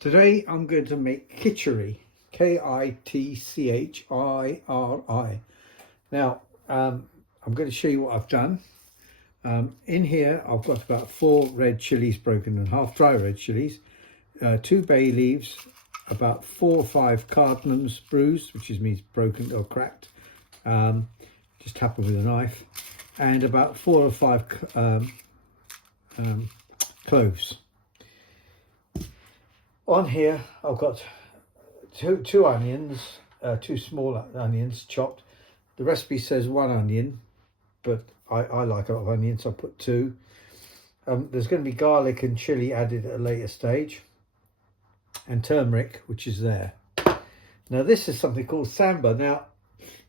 Today I'm going to make kitchiri, Kitchiri. Now I'm going to show you what I've done. In here I've got about 4 red chillies broken in half, dry red chillies, 2 bay leaves, about 4 or 5 cardomons bruised, which means broken or cracked, just tap them with a knife, and about 4 or 5 cloves. On here I've got two onions, 2 small onions chopped. The recipe says 1 onion, but I like a lot of onions, so I put 2. There's going to be garlic and chilli added at a later stage, and turmeric, which is there. Now this is something called samba. Now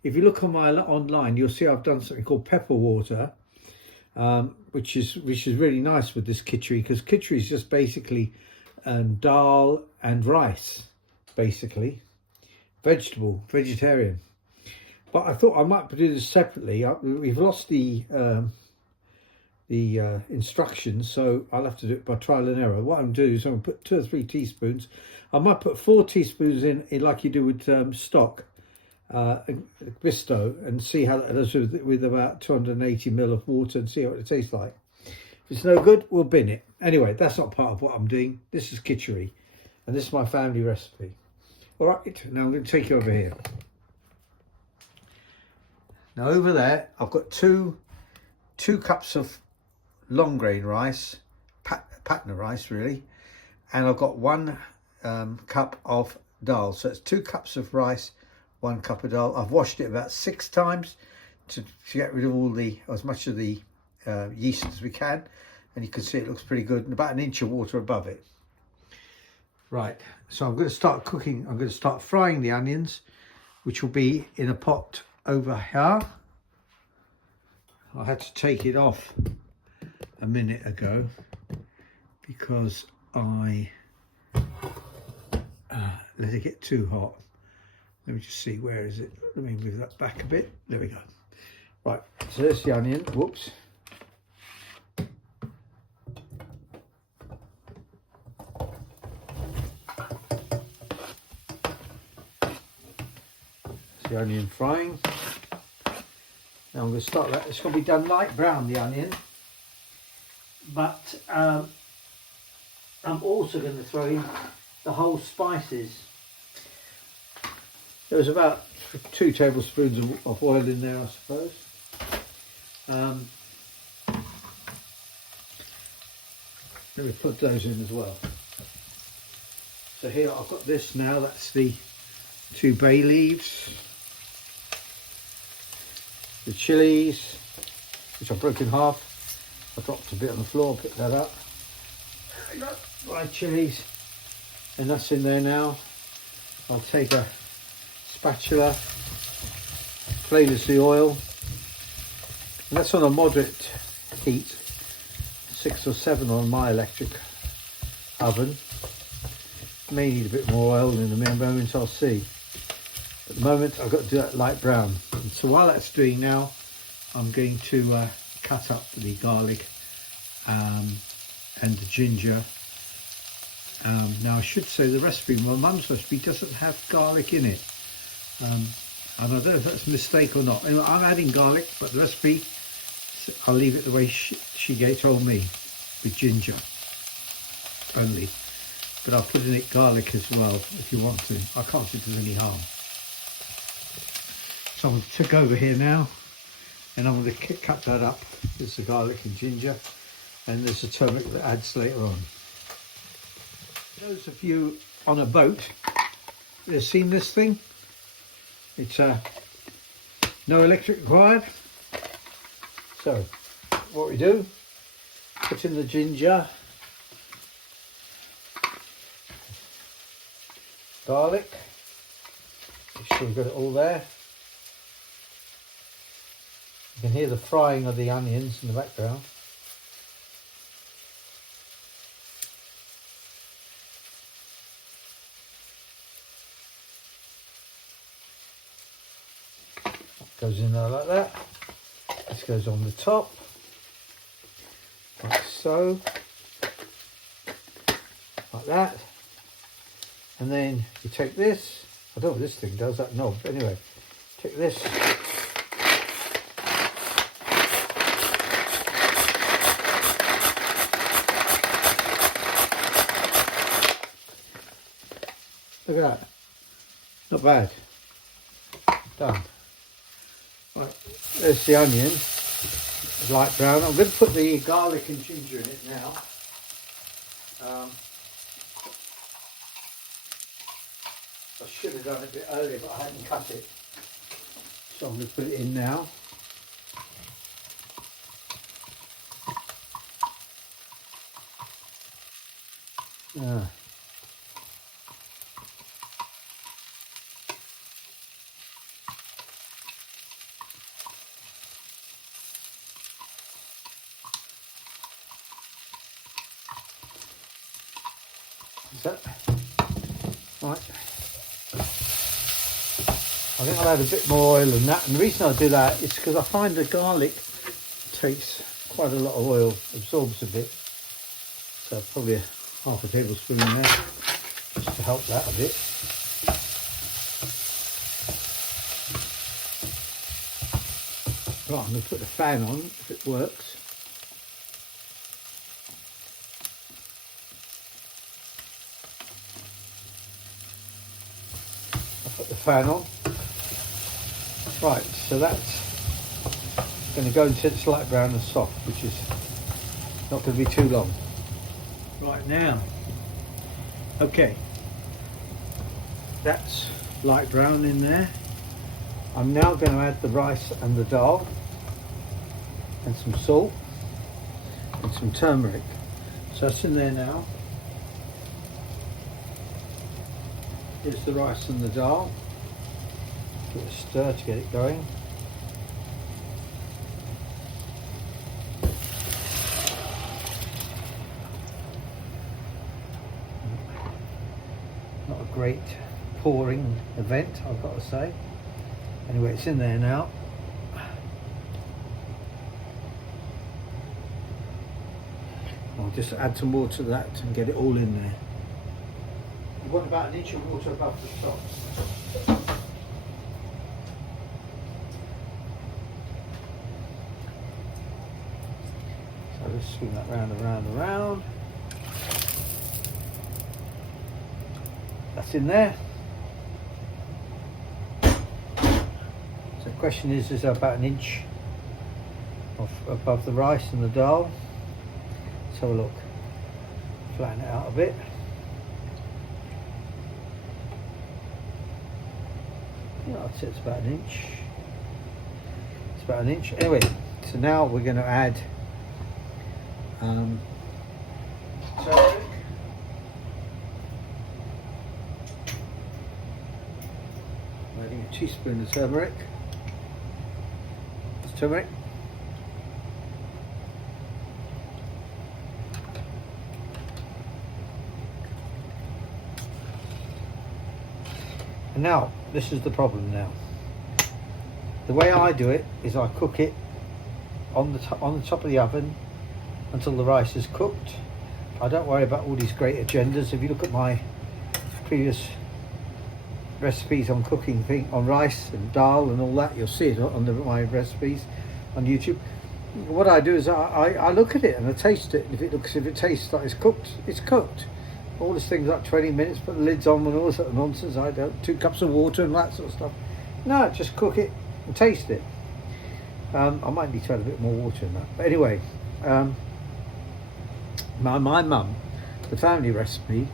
if you look on my online, you'll see I've done something called pepper water, which is really nice with this kitchiri, because kitchiri is just basically dhal and rice, basically vegetarian. But I thought I might do this separately. We've lost the instructions, so I'll have to do it by trial and error. What I'm doing is I'm going to put 2 or 3 teaspoons. I might put 4 teaspoons in like you do with stock, Bisto, and see how that does with about 280 ml of water, and see what it tastes like. If it's no good, we'll bin it. Anyway, that's not part of what I'm doing. This is kitchiri, and this is my family recipe. All right, now I'm going to take you over here. Now over there, I've got two cups of long grain rice, patna rice really, and I've got 1 cup of dhal. So it's 2 cups of rice, 1 cup of dhal. I've washed it about 6 times to get rid of all as much of the yeast as we can, and you can see it looks pretty good, and about 1 inch of water above it. Right, so I'm going to start cooking. I'm going to start frying the onions, which will be in a pot over here. I had to take it off a minute ago because I let it get too hot. Let me just see, where is it? Let me move that back a bit. There we go. Right, so there's the onion. Whoops. The onion frying. Now I'm going to start that. It's going to be done light brown, the onion, but I'm also going to throw in the whole spices. There was about 2 tablespoons of oil in there, I suppose. Let me put those in as well. So here I've got this now. That's the 2 bay leaves, the chillies, which I broke in half. I dropped a bit on the floor, pick that up. There we go, my chillies, and that's in there now. I'll take a spatula, flavours the oil, and that's on a moderate heat, 6 or 7 on my electric oven. May need a bit more oil in a moment, I'll see. At the moment I've got to do that light brown. And so while that's doing now, I'm going to cut up the garlic and the ginger. Now I should say the recipe, my mum's recipe, doesn't have garlic in it. And I don't know if that's a mistake or not. Anyway, I'm adding garlic, but the recipe, I'll leave it the way she told me, with ginger only. But I'll put in it garlic as well if you want to. I can't see if there's any harm. So I'm going to take over here now, and I'm going to cut that up. There's the garlic and ginger, and there's the turmeric that adds later on. Those of you on a boat, you've seen this thing. It's no electric required. So what we do, put in the ginger, garlic, make sure we've got it all there. You can hear the frying of the onions in the background. Goes in there like that. This goes on the top, like so. like that. And then you take this, I don't know what this thing does, that knob, but anyway, take this. Look at that, not bad, done. Right, there's the onion, light brown. I'm going to put the garlic and ginger in it now. I should have done it a bit earlier, but I hadn't cut it. So I'm going to put it in now. Is that right? I think I'll add a bit more oil than that, and the reason I do that is because I find the garlic takes quite a lot of oil, absorbs a bit, so probably half a tablespoon in there just to help that a bit. Right, I'm going to put the fan on if it works. I'll put the fan on. Right, so that's going to go until it's light brown and soft, which is not going to be too long. Right now, okay, that's light brown in there. I'm now going to add the rice and the dhal and some salt and some turmeric. So that's in there now. Here's the rice and the dhal. Give it a stir to get it going. Not a great pouring event, I've got to say. Anyway, it's in there now. I'll just add some water to that and get it all in there. You want about an inch of water above the top. So just swing that round and round and round. That's in there. So the question is there about an inch above the rice and the dhal? Let's have a look. Flatten it out a bit. Yeah, I'd say it's about an inch. It's about an inch. Anyway, so now we're going to add turmeric. Adding a teaspoon of turmeric. That's turmeric. And now, this is the problem now. The way I do it is I cook it on the top of the oven until the rice is cooked. I don't worry about all these great agendas. If you look at my previous recipes on cooking on rice and dhal and all that, you'll see it on my recipes on YouTube. What I do is I look at it and I taste it. If it tastes like it's cooked, it's cooked. All this thing's like 20 minutes, put the lids on and all this sort of nonsense. I don't 2 cups of water and that sort of stuff. No, just cook it and taste it. I might need to add a bit more water in that. But anyway, my mum, the family recipe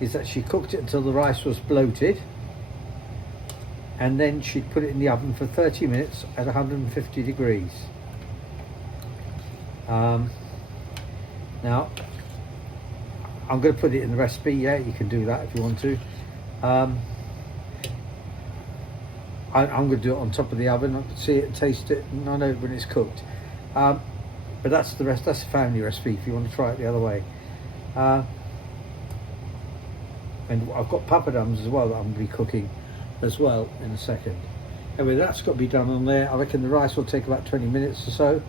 is that she cooked it until the rice was bloated, and then she'd put it in the oven for 30 minutes at 150 degrees. Now, I'm going to put it in the recipe. Yeah, you can do that if you want to. I'm going to do it on top of the oven. I can see it and taste it, and I know when it's cooked. But that's the rest. That's the family recipe if you want to try it the other way. And I've got papadums as well that I'm going to be cooking as well in a second. Anyway, that's got to be done on there. I reckon the rice will take about 20 minutes or so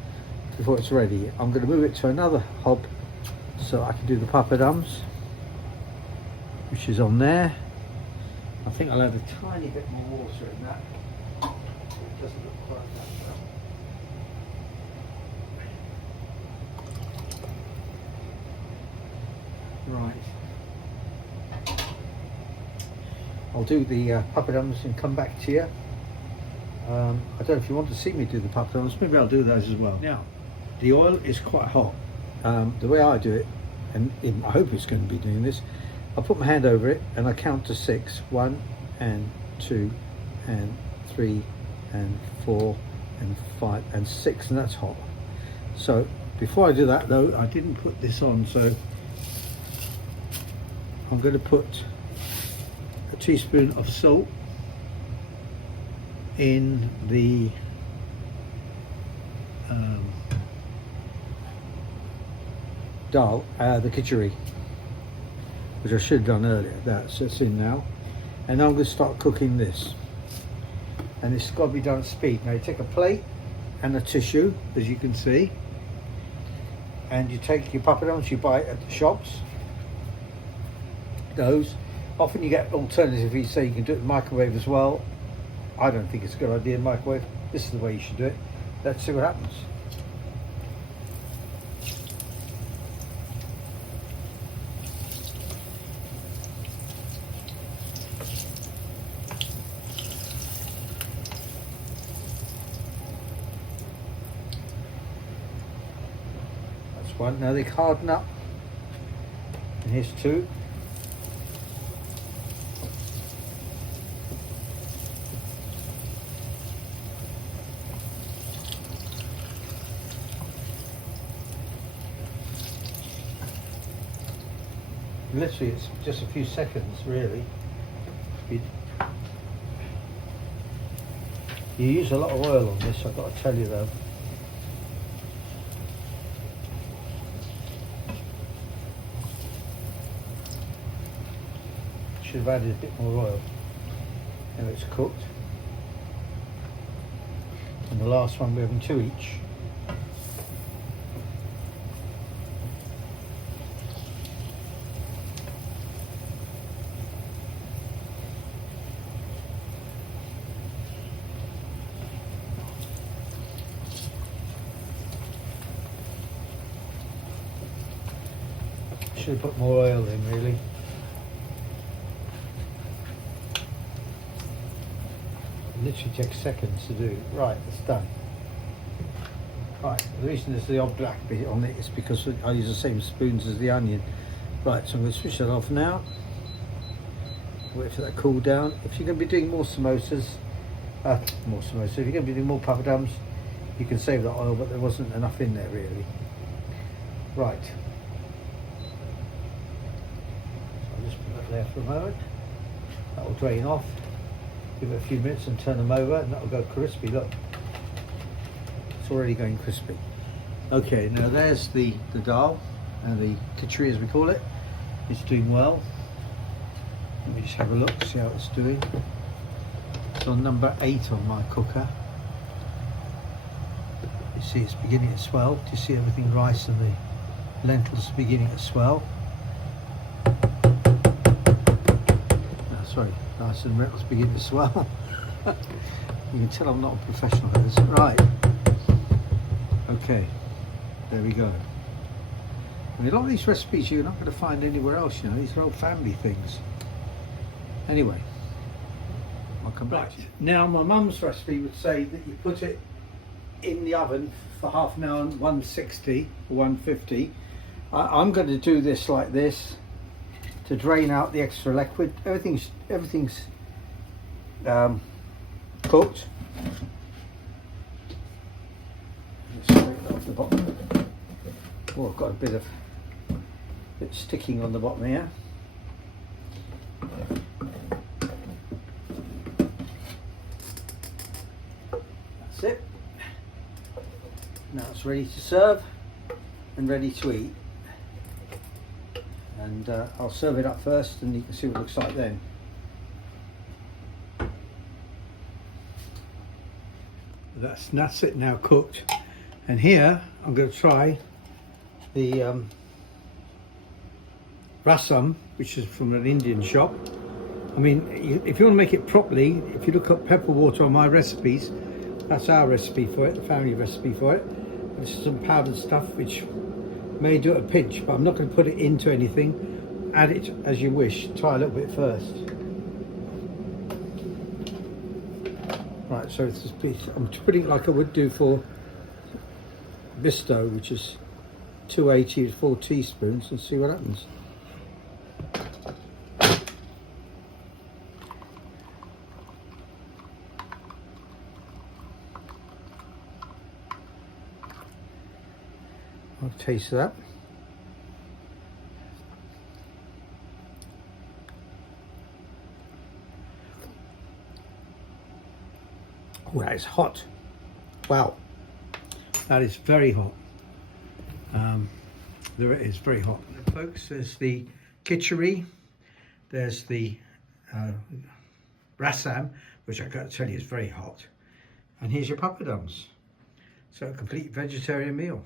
before it's ready. I'm going to move it to another hob so I can do the papadums, which is on there. I think I'll add a tiny bit more water in that. It doesn't look quite that well. Right. I'll do the papadums and come back to you. I don't know if you want to see me do the papadums, maybe I'll do those as well. Now, the oil is quite hot. The way I do it, and I hope it's going to be doing this, I put my hand over it and I count to 6. 1 and 2 and 3 and 4 and 5 and 6, and that's hot. So before I do that though, I didn't put this on, so I'm going to put a teaspoon of salt in the dhal, the kitchiri, which I should have done earlier. That's in now, and I'm going to start cooking this, and it's got to be done at speed. Now you take a plate and a tissue, as you can see, and you take your papadums you buy at the shops. Those often you get alternatives. You say you can do it in the microwave as well. I don't think it's a good idea in microwave. This is the way you should do it. Let's see what happens. That's one. Now they harden up. And here's 2. Literally, it's just a few seconds, really. You use a lot of oil on this, I've got to tell you though. Should have added a bit more oil. Now it's cooked. And the last one, we're having 2 each. Should have put more oil in, really. It literally takes seconds to do. Right, it's done. Right, the reason there's the odd black bit on it is because I use the same spoons as the onion. Right, so I'm going to switch that off now. Wait for that to cool down. If you're going to be doing more samosas, if you're going to be doing more papadums, you can save that oil, but there wasn't enough in there really. Right. There for a moment. That will drain off. Give it a few minutes and turn them over, and that will go crispy. Look, it's already going crispy. Okay, now there's the dhal and the kitchiri, as we call it. It's doing well. Let me just have a look, see how it's doing. It's on number 8 on my cooker. You see it's beginning to swell. Do you see everything, rice and the lentils beginning to swell? Sorry, nice and lentils begin to swell. You can tell I'm not a professional at this. Right. Okay. There we go. I mean, a lot of these recipes you're not going to find anywhere else, you know. These are old family things. Anyway, I'll come back to you. Now, my mum's recipe would say that you put it in the oven for half an hour, 160 or 150. I'm going to do this like this, to drain out the extra liquid. Everything's cooked. Let's scrape it off the bottom. Oh, I've got a bit sticking on the bottom here. That's it. Now it's ready to serve and ready to eat. And I'll serve it up first and you can see what it looks like then. That's it now cooked. And here I'm going to try the rasam, which is from an Indian shop. I mean, if you want to make it properly, if you look up pepper water on my recipes, that's our recipe for it, the family recipe for it. This is some powdered stuff which may do it a pinch, but I'm not going to put it into anything. Add it as you wish. Try a little bit first. Right, so it's this piece. I'm putting it like I would do for Bisto, which is 280 to 4 teaspoons, and see what happens. I'll taste that. Oh, that is hot. Wow, that is very hot. There it is, very hot. And folks, there's the Kitchiri, there's the rasam, which I've got to tell you is very hot. And here's your papadums. So a complete vegetarian meal.